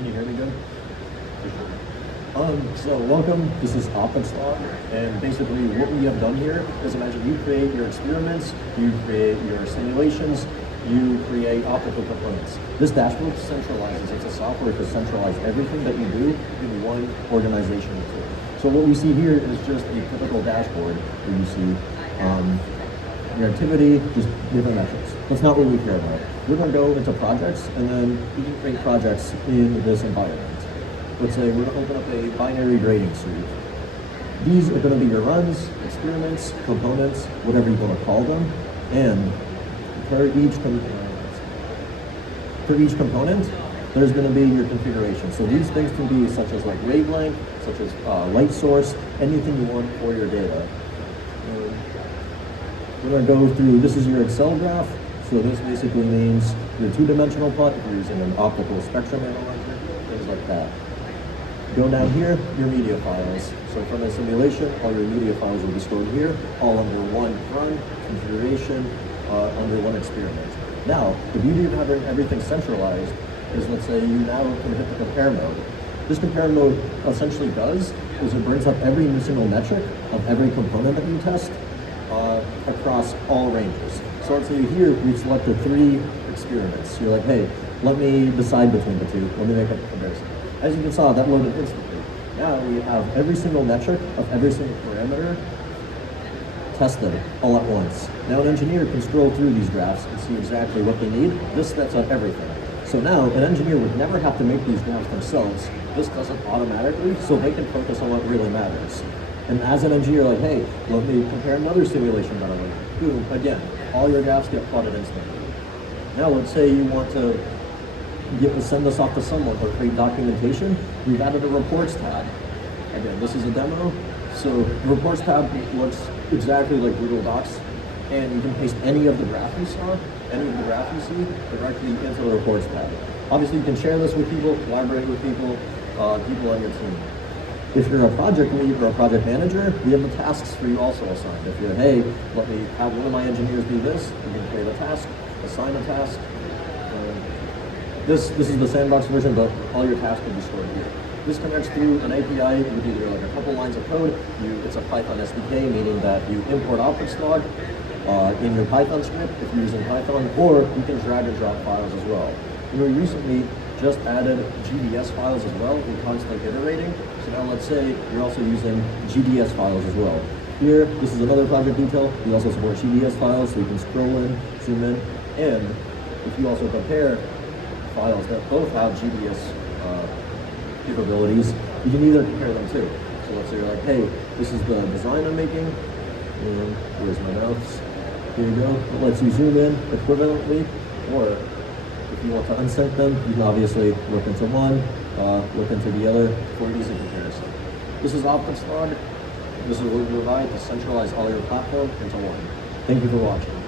Can you hear me good? So welcome, this is OptixLog, and basically what we have done here is imagine you create your experiments, you create your simulations, you create optical components. This dashboard centralizes, it's a software to centralize everything that you do in one organizational tool. So what we see here is just a typical dashboard where you see your activity, just different metrics. That's not what we care about. We're going to go into projects, and then you can create projects in this environment. Let's say we're going to open up a binary grading suite. These are going to be your runs, experiments, components, whatever you want to call them, and for each component, there's going to be your configuration. So these things can be such as like wavelength, such as light source, anything you want for your data. We're going to go through, this is your Excel graph. So this basically means your two-dimensional plot if you're using an optical spectrum analyzer, things like that. Go down here, your media files. So from a simulation, all your media files will be stored here, all under one run, configuration, under one experiment. Now, the beauty of having everything centralized is, let's say you now can hit the compare mode. This compare mode essentially does is it brings up every single metric of every component that you test across all ranges. So let's say here we've selected 3 experiments. You're like, hey, let me decide between the 2. Let me make a comparison. As you can see, that loaded instantly. Now we have every single metric of every single parameter tested all at once. Now an engineer can scroll through these graphs and see exactly what they need. This sets up everything. So now an engineer would never have to make these graphs themselves. This does it automatically, so they can focus on what really matters. And as an engineer, like, hey, let me compare another simulation that I like. Boom, again, all your graphs get plotted instantly. Now let's say you want to send this off to someone or create documentation. We've added a reports tab. Again, this is a demo. So the reports tab looks exactly like Google Docs, and you can paste any of the graph you saw, any of the graph you see, directly into the reports tab. Obviously, you can share this with people, collaborate with people, people on your team. If you're a project lead or a project manager, we have the tasks for you also assigned. If you're, hey, let me have one of my engineers do this, you can create a task, assign a task. This is the sandbox version, but all your tasks will be stored here. This connects through an API with either like a couple lines of code. It's a Python SDK, meaning that you import OptixLog in your Python script if you're using Python, or you can drag and drop files as well. We recently just added GDS files as well. We're constantly iterating. So now let's say you're also using GDS files as well. Here, this is another project detail. We also support GDS files, so you can scroll in, zoom in, and if you also compare files that both have GDS capabilities, you can either compare them too. So let's say you're like, hey, this is the design I'm making, and where's my mouse? Here you go. It lets you zoom in equivalently, or if you want to unsync them, you can obviously look into one, look into the other for easy comparison. This is OptixLog. This is what we provide to centralize all your platform into one. Thank you for watching.